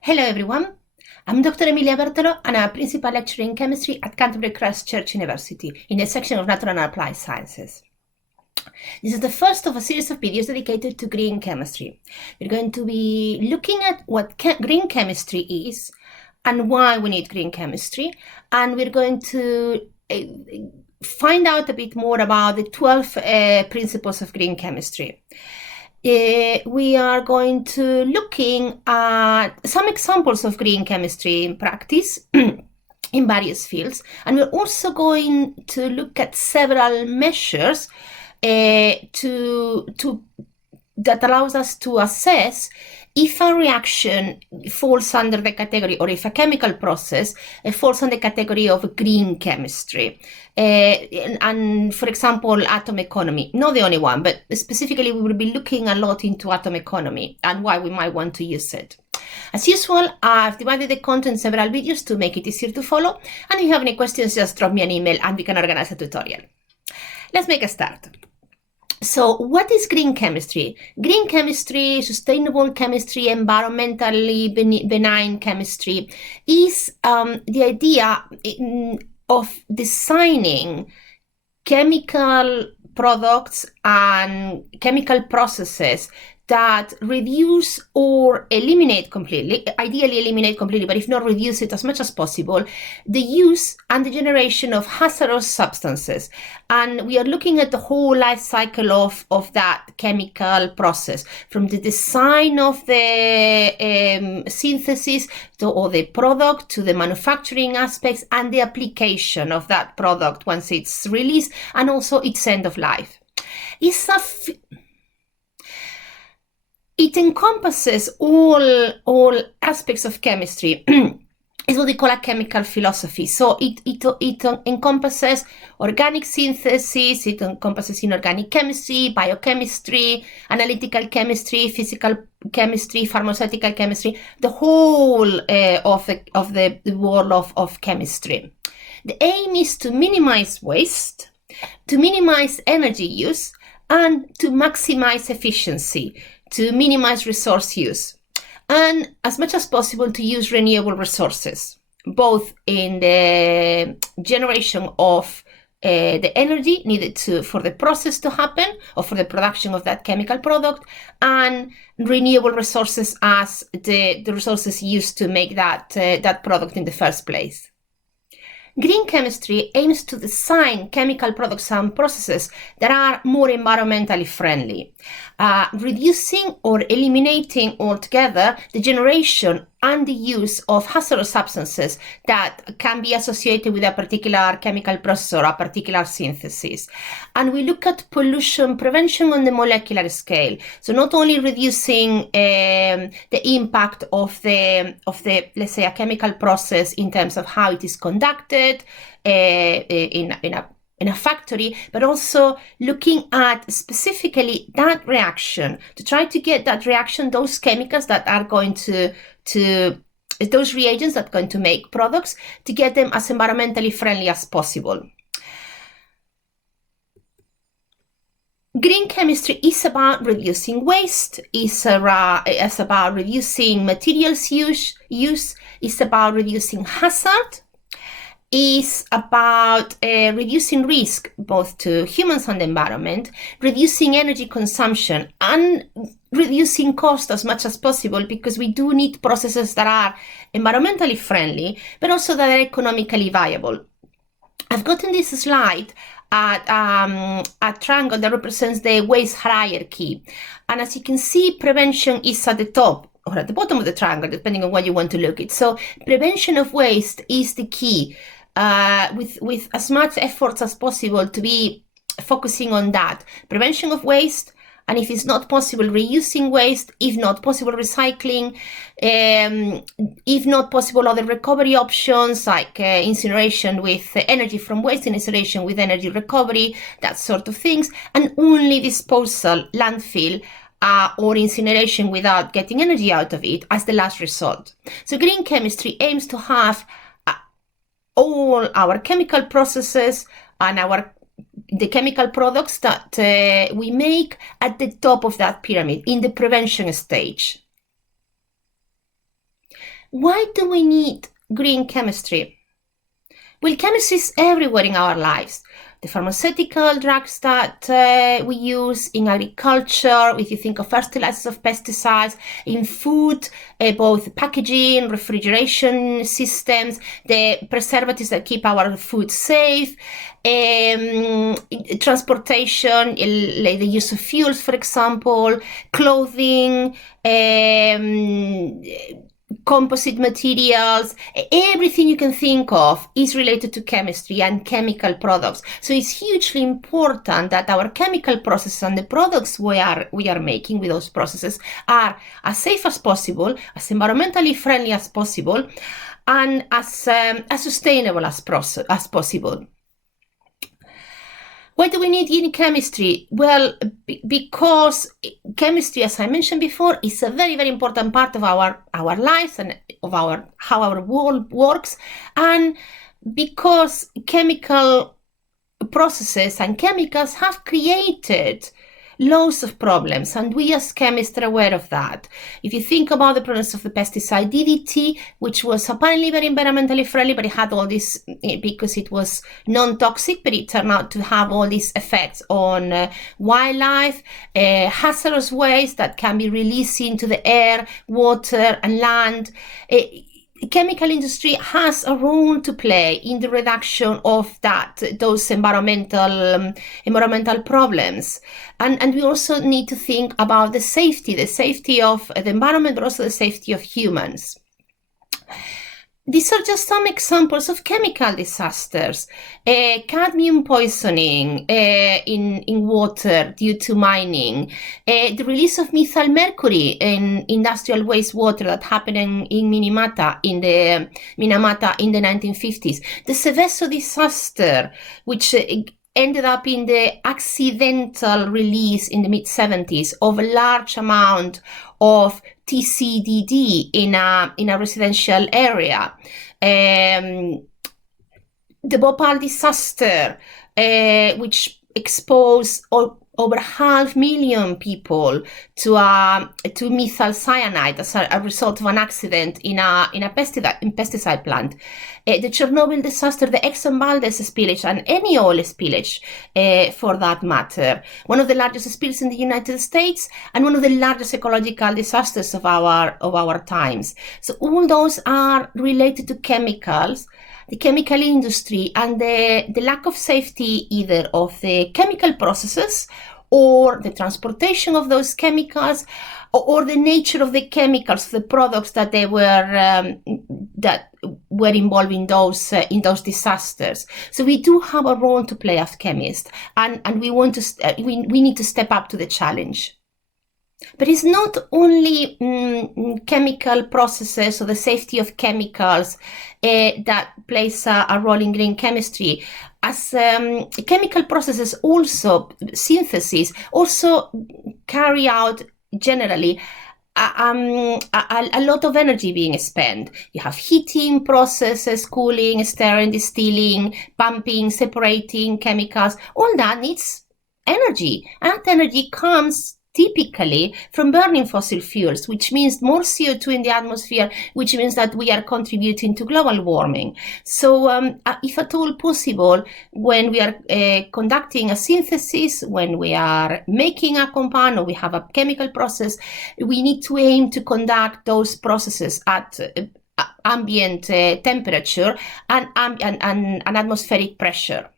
Hello everyone, I'm Dr. Emilia Bertolo and I'm a Principal Lecturer in Chemistry at Canterbury Christ Church University in the section of Natural and Applied Sciences. This is the first of a series of videos dedicated to green chemistry. We're going to be looking at what green chemistry is and why we need green chemistry, and we're going to find out a bit more about the 12 principles of green chemistry. We are going to looking at some examples of green chemistry in practice in various fields, and we're also going to look at several measures that allows us to assess if a reaction falls under the category, or if a chemical process falls under the category of green chemistry. And for example, atom economy, not the only one, but specifically we will be looking a lot into atom economy and why we might want to use it. As usual, I've divided the content in several videos to make it easier to follow, and if you have any questions, just drop me an email and we can organize a tutorial. Let's make a start. So what is green chemistry? Green chemistry, sustainable chemistry, environmentally benign chemistry is the idea of designing chemical products and chemical processes that reduce or eliminate completely, ideally eliminate completely, but if not reduce it as much as possible, the use and the generation of hazardous substances. And we are looking at the whole life cycle of that chemical process, from the design of the synthesis or the product to the manufacturing aspects and the application of that product once it's released, and also its end of life. It encompasses all aspects of chemistry. It's what they call a chemical philosophy. So it encompasses organic synthesis, it encompasses inorganic chemistry, biochemistry, analytical chemistry, physical chemistry, pharmaceutical chemistry, the whole of the world of chemistry. The aim is to minimize waste, to minimize energy use, and to maximize efficiency, to minimize resource use, and as much as possible to use renewable resources, both in the generation of the energy needed for the process to happen, or for the production of that chemical product, and renewable resources as the resources used to make that product in the first place. Green chemistry aims to design chemical products and processes that are more environmentally friendly, reducing or eliminating altogether the generation and the use of hazardous substances that can be associated with a particular chemical process or a particular synthesis. And we look at pollution prevention on the molecular scale. So not only reducing the impact of the let's say a chemical process in terms of how it is conducted in a factory, but also looking at specifically that reaction, to try to get that reaction, those chemicals that are going to those reagents that are going to make products, to get them as environmentally friendly as possible. Green chemistry is about reducing waste, it's about reducing materials use, it's about reducing hazard, is about reducing risk both to humans and the environment, reducing energy consumption, and reducing cost as much as possible, because we do need processes that are environmentally friendly, but also that are economically viable. I've gotten this slide at a triangle that represents the waste hierarchy. And as you can see, prevention is at the top or at the bottom of the triangle, depending on what you want to look at. So prevention of waste is the key, with as much efforts as possible to be focusing on that. Prevention of waste, and if it's not possible, reusing waste, if not possible, recycling, if not possible, other recovery options like incineration with energy from waste, incineration with energy recovery, that sort of things, and only disposal, landfill, or incineration without getting energy out of it as the last resort. So green chemistry aims to have all our chemical processes and the chemical products that we make at the top of that pyramid, in the prevention stage. Why do we need green chemistry? Well, chemistry is everywhere in our lives. The pharmaceutical drugs that we use in agriculture, if you think of fertilizers, of pesticides, in food, both packaging, refrigeration systems, the preservatives that keep our food safe, transportation, like the use of fuels, for example, clothing, composite materials, everything you can think of is related to chemistry and chemical products. So it's hugely important that our chemical processes and the products we are making with those processes are as safe as possible, as environmentally friendly as possible, and as sustainable as possible. Why do we need green chemistry? Well, because chemistry, as I mentioned before, is a very, very important part of our lives and of how our world works, and because chemical processes and chemicals have created loads of problems, and we as chemists are aware of that. If you think about the problems of the pesticide DDT, which was apparently very environmentally friendly, but it had all this, because it was non-toxic, but it turned out to have all these effects on wildlife, hazardous waste that can be released into the air, water, and land. Chemical industry has a role to play in the reduction of those environmental problems, and we also need to think about the safety of the environment, but also the safety of humans. These are just some examples of chemical disasters. Cadmium poisoning in water due to mining. The release of methyl mercury in industrial wastewater that happened in Minamata in the 1950s. The Seveso disaster, which ended up in the accidental release in the mid-70s of a large amount of TCDD in a residential area. The Bhopal disaster, which exposed over 500,000 people to methyl cyanide as a result of an accident in a pesticide plant. The Chernobyl disaster, the Exxon Valdez spillage, and any oil spillage for that matter. One of the largest spills in the United States and one of the largest ecological disasters of our times. So all those are related to chemicals, the chemical industry, and the lack of safety either of the chemical processes or the transportation of those chemicals, or the nature of the chemicals, the products that were involved in those disasters. So we do have a role to play as chemists, and we need to step up to the challenge. But it's not only chemical processes or the safety of chemicals that plays a role in green chemistry. As chemical processes also, synthesis, also carry out generally a lot of energy being spent. You have heating processes, cooling, stirring, distilling, pumping, separating chemicals. All that needs energy, and that energy comes typically from burning fossil fuels, which means more CO2 in the atmosphere, which means that we are contributing to global warming. So if at all possible, when we are conducting a synthesis, when we are making a compound or we have a chemical process, we need to aim to conduct those processes at ambient temperature and atmospheric pressure.